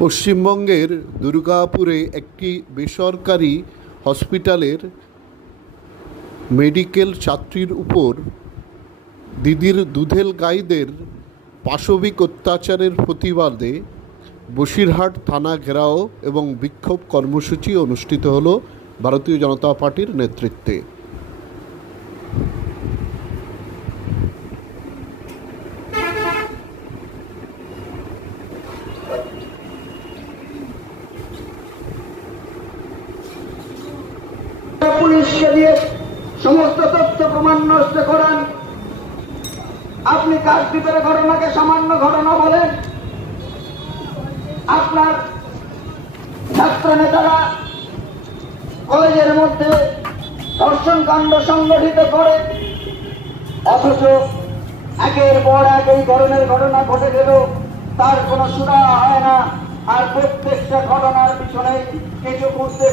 পশ্চিমবঙ্গের দুর্গাপুরে একটি বেসরকারি হসপিটালের মেডিকেল ছাত্রীর উপর দিদির দুধেল গাইদের পাশবিক অত্যাচারের প্রতিবাদে বসিরহাট থানা ঘেরাও এবং বিক্ষোভ কর্মসূচি অনুষ্ঠিত হলো ভারতীয় জনতা পার্টির নেতৃত্বে। পুলিশকে দিয়ে সমস্ত তথ্য প্রমাণ নষ্ট করান। আপনি কার ভিতরে ঘটনাকে সামান্য ঘটনা বলেন। আপনার ছাত্র নেতারা কলেজের মধ্যে ধর্ষণ কাণ্ড সংগঠিত করে, অথচ একের পর এক এই ধরনের ঘটনা ঘটে গেল, তার কোনো সুরা হয় না। আর প্রত্যেকটা ঘটনার পিছনে কিছু করতে